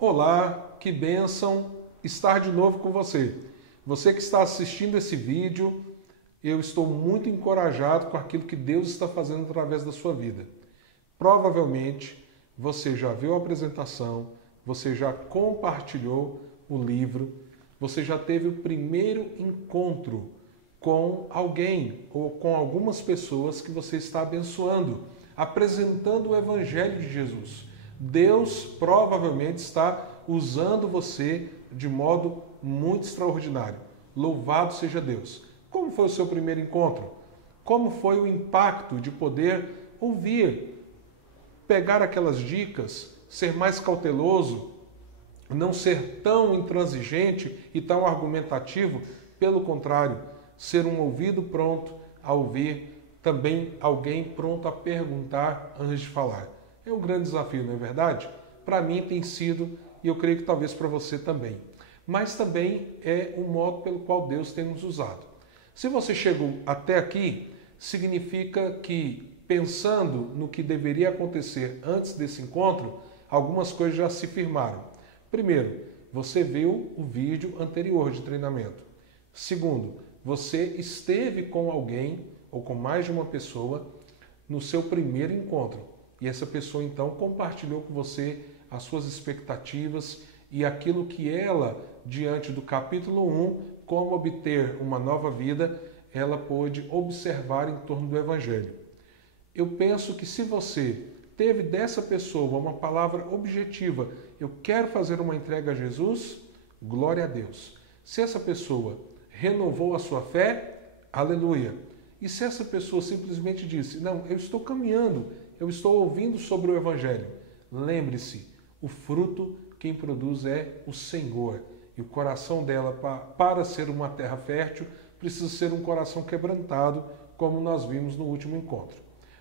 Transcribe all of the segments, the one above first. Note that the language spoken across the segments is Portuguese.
Olá, que bênção estar de novo com você. Você que está assistindo esse vídeo, eu estou muito encorajado com aquilo que Deus está fazendo através da sua vida. Provavelmente você já viu a apresentação, você já compartilhou o livro, você já teve o primeiro encontro com alguém ou com algumas pessoas que você está abençoando, apresentando o Evangelho de Jesus. Deus provavelmente está usando você de modo muito extraordinário. Louvado seja Deus. Como foi o seu primeiro encontro? Como foi o impacto de poder ouvir, pegar aquelas dicas, ser mais cauteloso, não ser tão intransigente e tão argumentativo, pelo contrário, ser um ouvido pronto a ouvir, também alguém pronto a perguntar antes de falar. É um grande desafio, não é verdade? Para mim tem sido, e eu creio que talvez para você também. Mas também é o modo pelo qual Deus tem nos usado. Se você chegou até aqui, significa que, pensando no que deveria acontecer antes desse encontro, algumas coisas já se firmaram. Primeiro, você viu o vídeo anterior de treinamento. Segundo, você esteve com alguém ou com mais de uma pessoa no seu primeiro encontro. E essa pessoa então compartilhou com você as suas expectativas e aquilo que ela, diante do capítulo 1, como obter uma nova vida, ela pôde observar em torno do Evangelho. Eu penso que se você teve dessa pessoa uma palavra objetiva, eu quero fazer uma entrega a Jesus, glória a Deus. Se essa pessoa renovou a sua fé, aleluia. E se essa pessoa simplesmente disse, não, eu estou caminhando, eu estou ouvindo sobre o Evangelho, lembre-se, o fruto quem produz é o Senhor. E o coração dela, para ser uma terra fértil, precisa ser um coração quebrantado, como nós vimos no último encontro.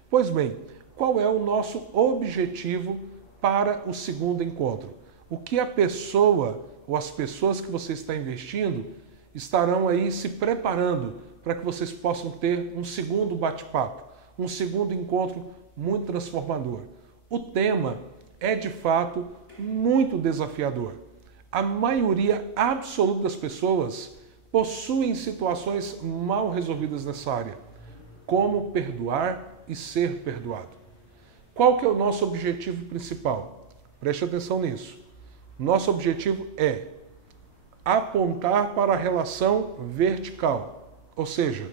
Pois bem, qual é o nosso objetivo para o segundo encontro? O que a pessoa ou as pessoas que você está investindo estarão aí se preparando para que vocês possam ter um segundo bate-papo, um segundo encontro muito transformador. O tema é de fato muito desafiador. A maioria absoluta das pessoas possuem situações mal resolvidas nessa área. Como perdoar e ser perdoado? Qual que é o nosso objetivo principal? Preste atenção nisso. Nosso objetivo é apontar para a relação vertical. Ou seja,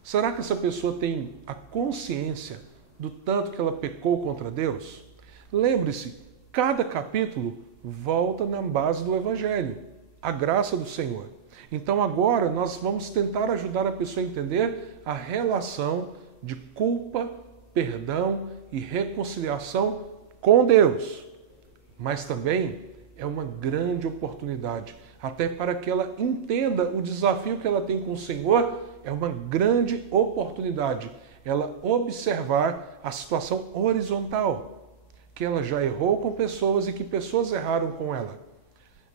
será que essa pessoa tem a consciência do tanto que ela pecou contra Deus? Lembre-se, cada capítulo volta na base do Evangelho, a graça do Senhor. Então agora nós vamos tentar ajudar a pessoa a entender a relação de culpa, perdão e reconciliação com Deus. Mas também é uma grande oportunidade, até para que ela entenda o desafio que ela tem com o Senhor, é uma grande oportunidade ela observar a situação horizontal, que ela já errou com pessoas e que pessoas erraram com ela.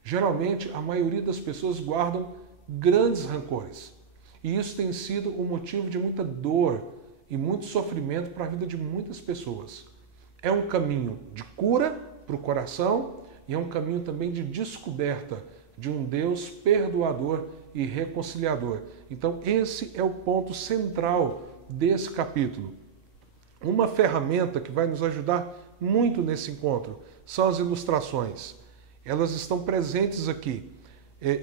Geralmente, a maioria das pessoas guardam grandes rancores. E isso tem sido o motivo de muita dor e muito sofrimento para a vida de muitas pessoas. É um caminho de cura para o coração e é um caminho também de descoberta de um Deus perdoador e reconciliador. Então, esse é o ponto central desse capítulo. Uma ferramenta que vai nos ajudar muito nesse encontro são as ilustrações. Elas estão presentes aqui.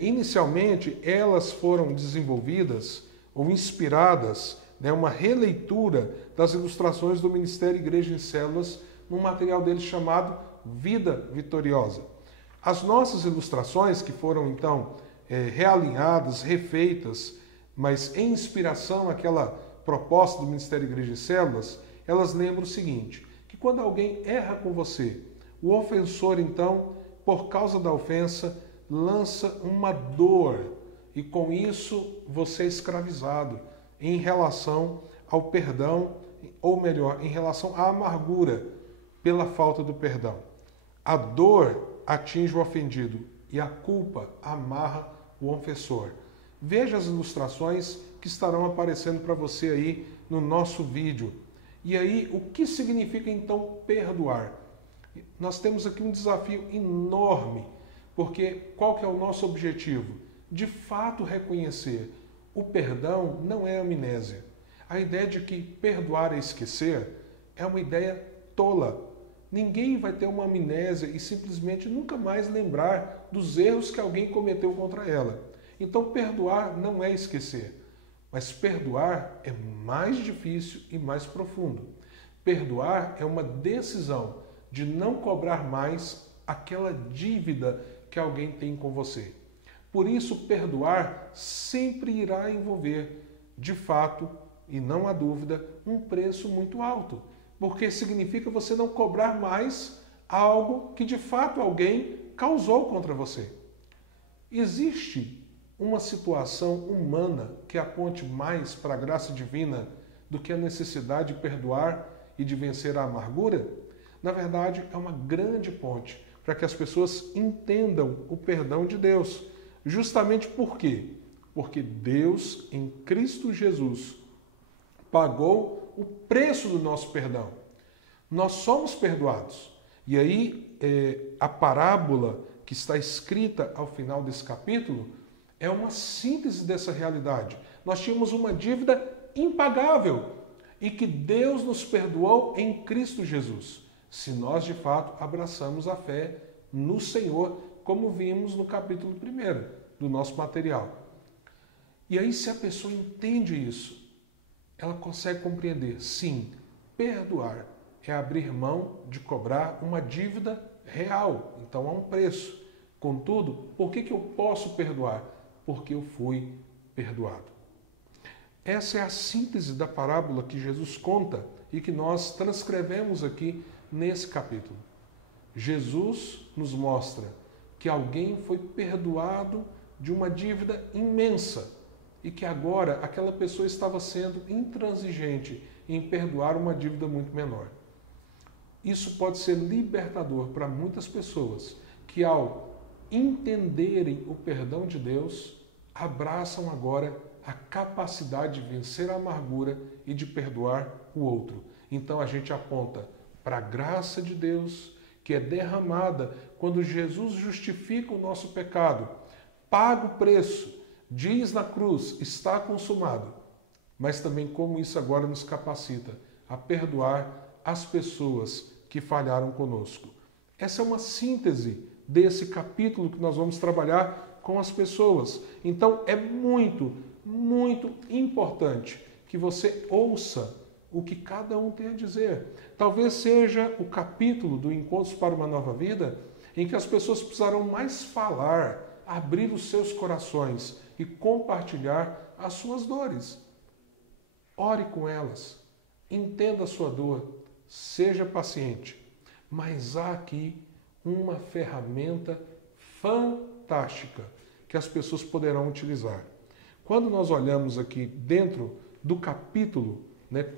Inicialmente, elas foram desenvolvidas ou inspiradas, uma releitura das ilustrações do Ministério Igreja em Células, num material deles chamado Vida Vitoriosa. As nossas ilustrações, que foram então realinhadas, refeitas, mas em inspiração àquela proposta do Ministério Igreja em Células, elas lembram o seguinte, que quando alguém erra com você, o ofensor então, por causa da ofensa, lança uma dor e com isso você é escravizado em relação ao perdão, ou melhor, em relação à amargura pela falta do perdão. A dor atinge o ofendido e a culpa amarra o ofensor. Veja as ilustrações que estarão aparecendo para você aí no nosso vídeo. E aí, o que significa então perdoar? Nós temos aqui um desafio enorme, porque qual que é o nosso objetivo? De fato reconhecer o perdão não é amnésia. A ideia de que perdoar é esquecer é uma ideia tola. Ninguém vai ter uma amnésia e simplesmente nunca mais lembrar dos erros que alguém cometeu contra ela. Então, perdoar não é esquecer, mas perdoar é mais difícil e mais profundo. Perdoar é uma decisão de não cobrar mais aquela dívida que alguém tem com você. Por isso, perdoar sempre irá envolver, de fato, e não há dúvida, um preço muito alto, porque significa você não cobrar mais algo que de fato alguém causou contra você. Existe uma situação humana que aponte mais para a graça divina do que a necessidade de perdoar e de vencer a amargura? Na verdade, é uma grande ponte para que as pessoas entendam o perdão de Deus. Justamente por quê? Porque Deus, em Cristo Jesus, pagou o preço do nosso perdão. Nós somos perdoados. E aí, a parábola que está escrita ao final desse capítulo é uma síntese dessa realidade. Nós tínhamos uma dívida impagável e que Deus nos perdoou em Cristo Jesus, se nós de fato abraçamos a fé no Senhor, como vimos no capítulo 1 do nosso material. E aí, se a pessoa entende isso, ela consegue compreender, sim, perdoar é abrir mão de cobrar uma dívida real, então há um preço. Contudo, por que eu posso perdoar? Porque eu fui perdoado. Essa é a síntese da parábola que Jesus conta e que nós transcrevemos aqui nesse capítulo. Jesus nos mostra que alguém foi perdoado de uma dívida imensa e que agora aquela pessoa estava sendo intransigente em perdoar uma dívida muito menor. Isso pode ser libertador para muitas pessoas que, ao entenderem o perdão de Deus, abraçam agora a capacidade de vencer a amargura e de perdoar o outro. Então a gente aponta para a graça de Deus, que é derramada quando Jesus justifica o nosso pecado, paga o preço, diz na cruz, está consumado, mas também como isso agora nos capacita a perdoar as pessoas que falharam conosco. Essa é uma síntese desse capítulo que nós vamos trabalhar com as pessoas. Então é muito, muito importante que você ouça o que cada um tem a dizer. Talvez seja o capítulo do Encontros para uma Nova Vida em que as pessoas precisarão mais falar, abrir os seus corações e compartilhar as suas dores. Ore com elas, entenda a sua dor, seja paciente. Mas há aqui uma ferramenta fantástica que as pessoas poderão utilizar. Quando nós olhamos aqui dentro do capítulo,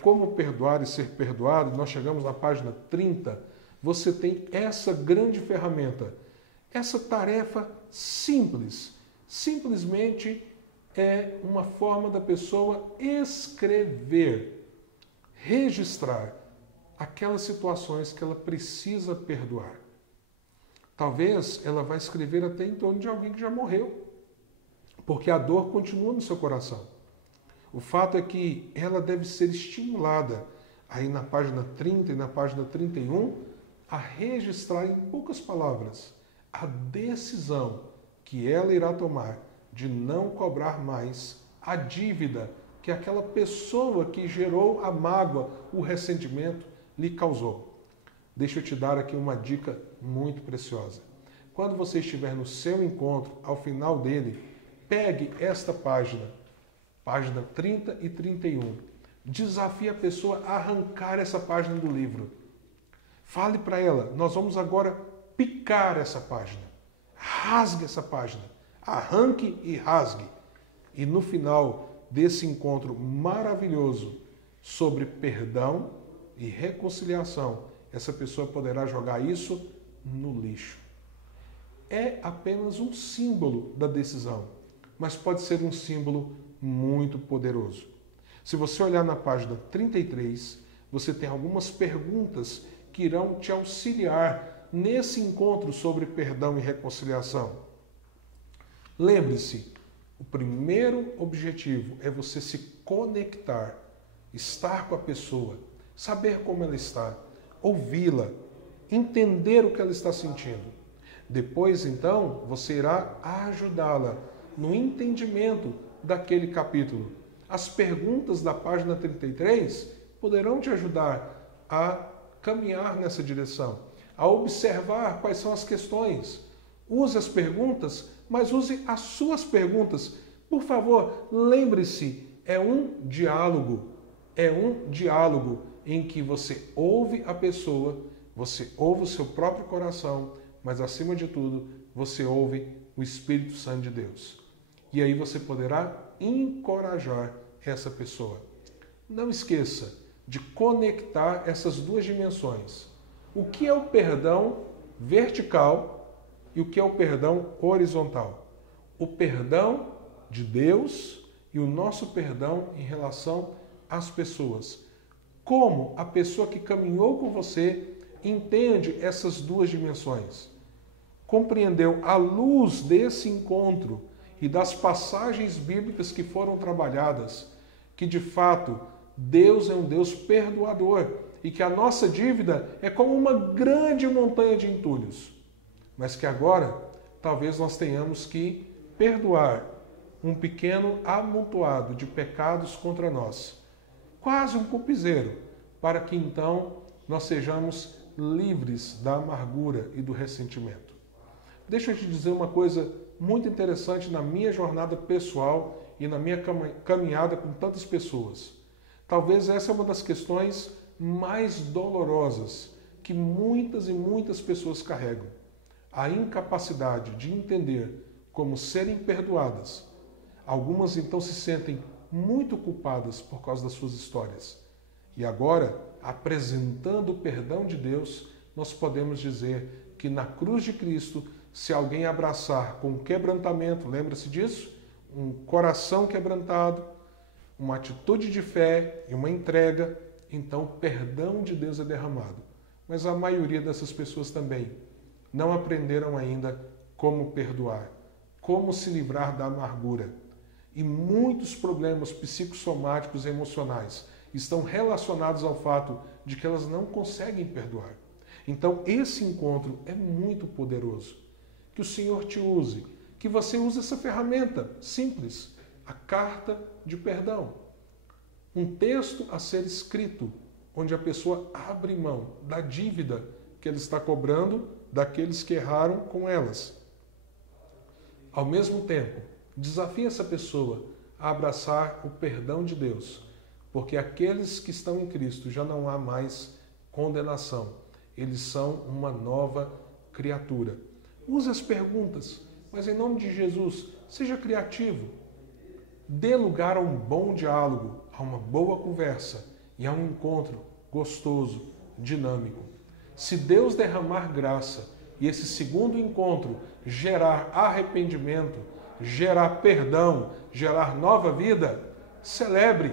como perdoar e ser perdoado, nós chegamos na página 30, você tem essa grande ferramenta, essa tarefa simples, simplesmente é uma forma da pessoa escrever, registrar aquelas situações que ela precisa perdoar. Talvez ela vai escrever até em torno de alguém que já morreu, porque a dor continua no seu coração. O fato é que ela deve ser estimulada, aí na página 30 e na página 31, a registrar em poucas palavras a decisão que ela irá tomar de não cobrar mais a dívida que aquela pessoa que gerou a mágoa, o ressentimento, lhe causou. Deixa eu te dar aqui uma dica muito preciosa. Quando você estiver no seu encontro, ao final dele, pegue esta página 30 e 31. Desafie a pessoa a arrancar essa página do livro. Fale para ela, nós vamos agora picar essa página. Rasgue essa página. Arranque e rasgue. E no final desse encontro maravilhoso sobre perdão e reconciliação, essa pessoa poderá jogar isso no lixo. É apenas um símbolo da decisão, mas pode ser um símbolo muito poderoso. Se você olhar na página 33, você tem algumas perguntas que irão te auxiliar nesse encontro sobre perdão e reconciliação. Lembre-se, o primeiro objetivo é você se conectar, estar com a pessoa, saber como ela está, ouvi-la, entender o que ela está sentindo. Depois, então, você irá ajudá-la no entendimento daquele capítulo. As perguntas da página 33 poderão te ajudar a caminhar nessa direção, a observar quais são as questões. Use as perguntas, mas use as suas perguntas. Por favor, lembre-se, é um diálogo em que você ouve a pessoa, você ouve o seu próprio coração, mas acima de tudo, você ouve o Espírito Santo de Deus. E aí você poderá encorajar essa pessoa. Não esqueça de conectar essas duas dimensões. O que é o perdão vertical e o que é o perdão horizontal? O perdão de Deus e o nosso perdão em relação às pessoas. Como a pessoa que caminhou com você entende essas duas dimensões? Compreendeu à luz desse encontro e das passagens bíblicas que foram trabalhadas, que de fato Deus é um Deus perdoador e que a nossa dívida é como uma grande montanha de entulhos, mas que agora talvez nós tenhamos que perdoar um pequeno amontoado de pecados contra nós, quase um copizeiro, para que então nós sejamos livres da amargura e do ressentimento. Deixa eu te dizer uma coisa muito interessante na minha jornada pessoal e na minha caminhada com tantas pessoas. Talvez essa é uma das questões mais dolorosas que muitas e muitas pessoas carregam. A incapacidade de entender como serem perdoadas. Algumas então se sentem muito culpadas por causa das suas histórias. E agora, apresentando o perdão de Deus, nós podemos dizer que na cruz de Cristo, se alguém abraçar com quebrantamento, lembra-se disso? Um coração quebrantado, uma atitude de fé e uma entrega, então o perdão de Deus é derramado. Mas a maioria dessas pessoas também não aprenderam ainda como perdoar, como se livrar da amargura. E muitos problemas psicossomáticos e emocionais estão relacionados ao fato de que elas não conseguem perdoar. Então esse encontro é muito poderoso. Que o Senhor te use, que você use essa ferramenta simples, a carta de perdão. Um texto a ser escrito, onde a pessoa abre mão da dívida que ela está cobrando daqueles que erraram com elas. Ao mesmo tempo, desafia essa pessoa a abraçar o perdão de Deus, porque aqueles que estão em Cristo já não há mais condenação. Eles são uma nova criatura. Use as perguntas, mas em nome de Jesus, seja criativo. Dê lugar a um bom diálogo, a uma boa conversa e a um encontro gostoso, dinâmico. Se Deus derramar graça e esse segundo encontro gerar arrependimento, gerar perdão, gerar nova vida, celebre,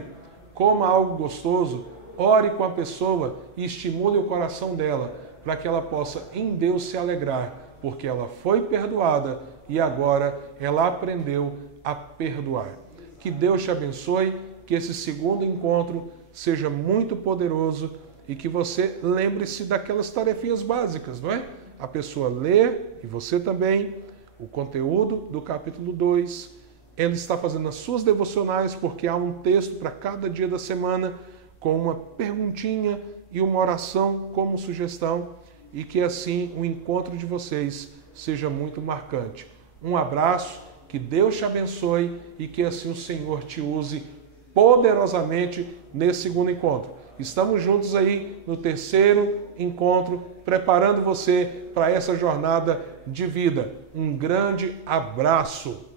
coma algo gostoso, ore com a pessoa e estimule o coração dela para que ela possa em Deus se alegrar, porque ela foi perdoada e agora ela aprendeu a perdoar. Que Deus te abençoe, que esse segundo encontro seja muito poderoso e que você lembre-se daquelas tarefinhas básicas, não é? A pessoa lê, e você também, o conteúdo do capítulo 2. Ela está fazendo as suas devocionais, porque há um texto para cada dia da semana, com uma perguntinha e uma oração como sugestão, e que assim o encontro de vocês seja muito marcante. Um abraço, que Deus te abençoe e que assim o Senhor te use poderosamente nesse segundo encontro. Estamos juntos aí no terceiro encontro, preparando você para essa jornada de vida. Um grande abraço!